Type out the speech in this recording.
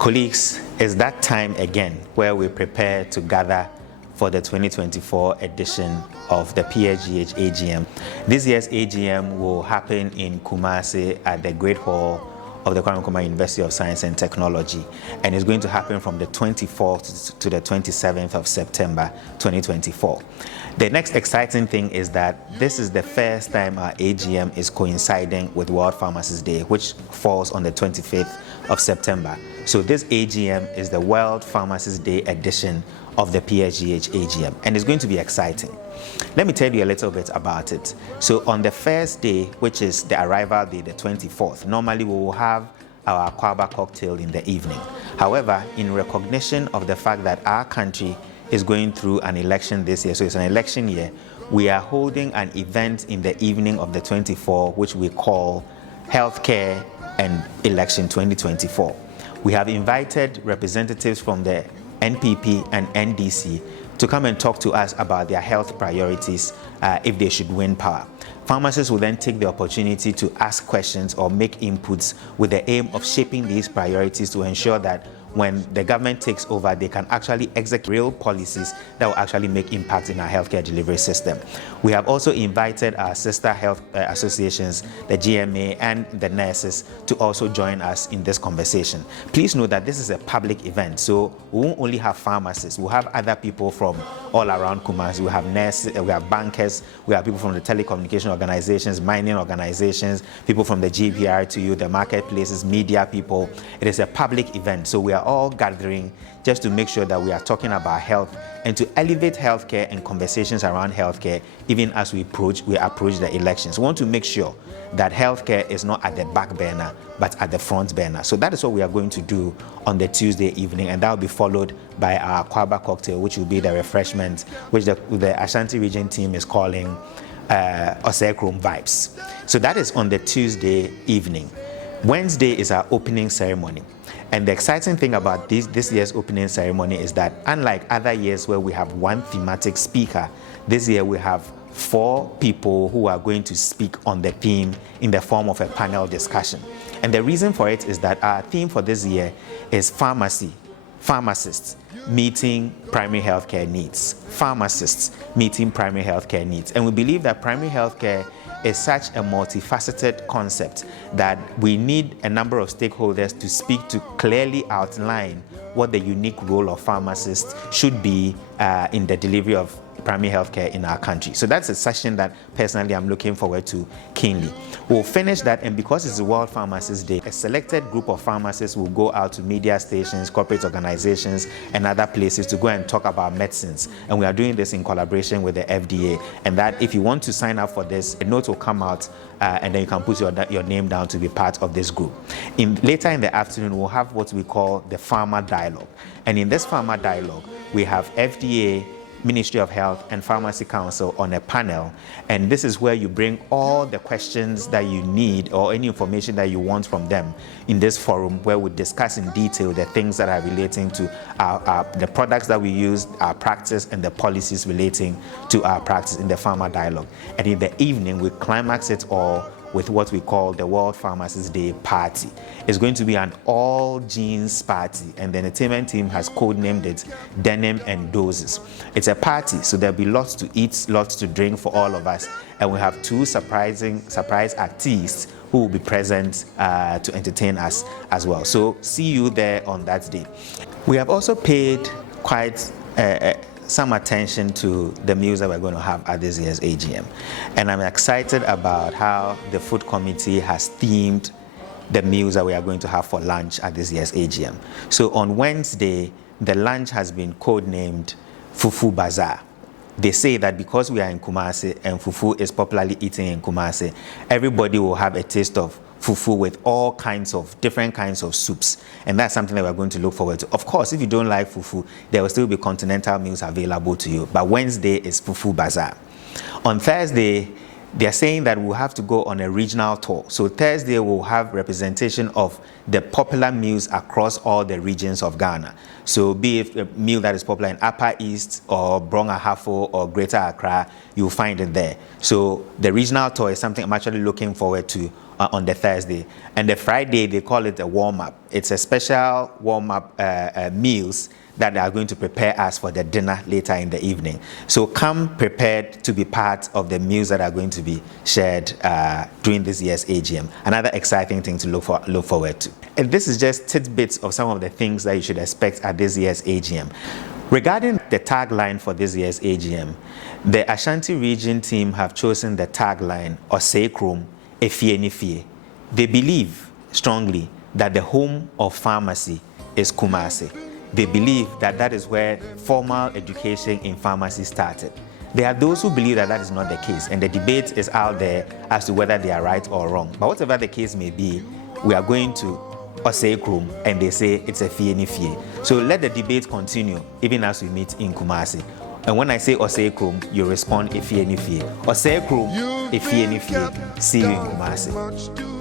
Colleagues, it's that time again where we prepare to gather for the 2024 edition of the Psgh Agm. This year's Agm will happen in Kumasi at the Great Hall of the Nkrumah University of Science and Technology, and it's going to happen from the 24th to the 27th of September 2024. The next exciting thing is that this is the first time our AGM is coinciding with World Pharmacists Day, which falls on the 25th of September. So this AGM is the World Pharmacists Day edition of the Psgh Agm, and it's going to be exciting. Let me tell you a little bit about it. So on the first day, which is the arrival day, the 24th, normally we will have our Kwabena cocktail in the evening. However, in recognition of the fact that our country is going through an election this year, so it's an election year, we are holding an event in the evening of the 24th, which we call Healthcare and Election 2024. We have invited representatives from the NPP and NDC to come and talk to us about their health priorities if they should win power. Pharmacists will then take the opportunity to ask questions or make inputs with the aim of shaping these priorities to ensure that when the government takes over, they can actually execute real policies that will actually make impact in our healthcare delivery system. We have also invited our sister health associations, the GMA and the nurses, to also join us in this conversation. Please know that this is a public event, so we won't only have pharmacists, we'll have other people from all around Kumasi. We have nurses, we have bankers, we have people from the telecommunication organizations, mining organizations, people from the GPRTU, the marketplaces, media people. It is a public event, so we are all gathering just to make sure that we are talking about health and to elevate healthcare and conversations around healthcare even as we approach the elections. We want to make sure that healthcare is not at the back burner but at the front burner. So that is what we are going to do on the Tuesday evening, and that will be followed by our Kwabena cocktail, which will be the refreshment which the Ashanti region team is calling Osei vibes. So that is on the Tuesday evening. Wednesday is our opening ceremony. And the exciting thing about this year's opening ceremony is that unlike other years where we have one thematic speaker, this year we have 4 people who are going to speak on the theme in the form of a panel discussion. And the reason for it is that our theme for this year is pharmacists meeting primary healthcare needs. Pharmacists meeting primary healthcare needs. And we believe that primary healthcare is such a multifaceted concept that we need a number of stakeholders to speak to clearly outline what the unique role of pharmacists should be in the delivery of primary healthcare in our country. So that's a session that personally I'm looking forward to keenly. We'll finish that, and because it's the World Pharmacists Day, a selected group of pharmacists will go out to media stations, corporate organizations, and other places to go and talk about medicines. And we are doing this in collaboration with the FDA. And that if you want to sign up for this, a note will come out and then you can put your name down to be part of this group. Later in the afternoon, we'll have what we call the Pharma Dialogue. And in this Pharma Dialogue, we have FDA, Ministry of Health and Pharmacy Council on a panel, and this is where you bring all the questions that you need or any information that you want from them in this forum, where we discuss in detail the things that are relating to the products that we use, our practice, and the policies relating to our practice in the Pharma Dialogue. And in the evening, we climax it all with what we call the World Pharmacists Day party. It's going to be an all jeans party, and the entertainment team has codenamed it Denim and Doses. It's a party, so there'll be lots to eat, lots to drink for all of us, and we have 2 surprise artists who will be present to entertain us as well. So see you there on that day. We have also paid quite some attention to the meals that we're going to have at this year's AGM. And I'm excited about how the food committee has themed the meals that we are going to have for lunch at this year's AGM. So on Wednesday, the lunch has been codenamed Fufu Bazaar. They say that because we are in Kumasi and fufu is popularly eaten in Kumasi, everybody will have a taste of fufu with all kinds of different kinds of soups, and that's something that we're going to look forward to. Of course, if you don't like fufu, there will still be continental meals available to you, but Wednesday is Fufu Bazaar. On Thursday, they're saying that we'll have to go on a regional tour. So Thursday we'll have representation of the popular meals across all the regions of Ghana. So be it a meal that is popular in Upper East or Brong-Ahafo or Greater Accra, you'll find it there. So the regional tour is something I'm actually looking forward to on the Thursday. And the Friday, they call it a warm-up. It's a special warm-up meals that they are going to prepare us for the dinner later in the evening. So come prepared to be part of the meals that are going to be shared during this year's AGM. Another exciting thing to look forward to. And this is just tidbits of some of the things that you should expect at this year's AGM. Regarding the tagline for this year's AGM, the Ashanti region team have chosen the tagline, Osei Efie Nifie. They believe strongly that the home of pharmacy is Kumasi. They believe that that is where formal education in pharmacy started. There are those who believe that that is not the case, and the debate is out there as to whether they are right or wrong. But whatever the case may be, we are going to Osei Krum, and they say it's a Fie ni Fie. So let the debate continue, even as we meet in Kumasi. And when I say Osei Krum, you respond Efie ni Fie. Osei Krum, Efie ni Fie. See you in Kumasi.